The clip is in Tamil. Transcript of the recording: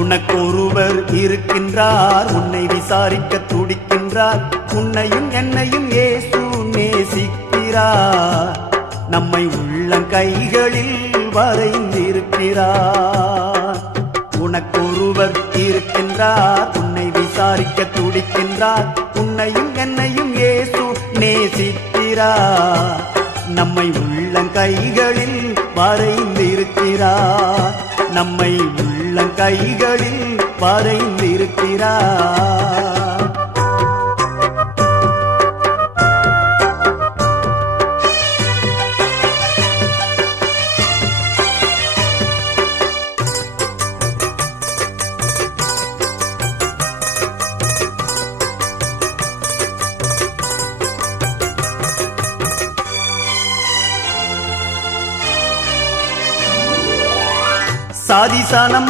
உனக்கொருவர் இருக்கின்றார், உன்னை விசாரிக்க துடிக்கின்றார். உன்னையும் என்னையும் இயேசு நேசிக்கிறார், நம்மை உள்ளங்கைகளில் வரைந்திருக்கிறார். உனக்கொருவர் இருக்கின்றார், உன்னை விசாரிக்க துடிக்கின்றார். உன்னையும் என்னையும் இயேசு நேசிக்கிறார், நம்மை உள்ளங்கைகளில் வரைந்திருக்கிறார். நம்மை உள்ளங்கைகளில் வரைந்திருக்கிறார். சாதிசனம்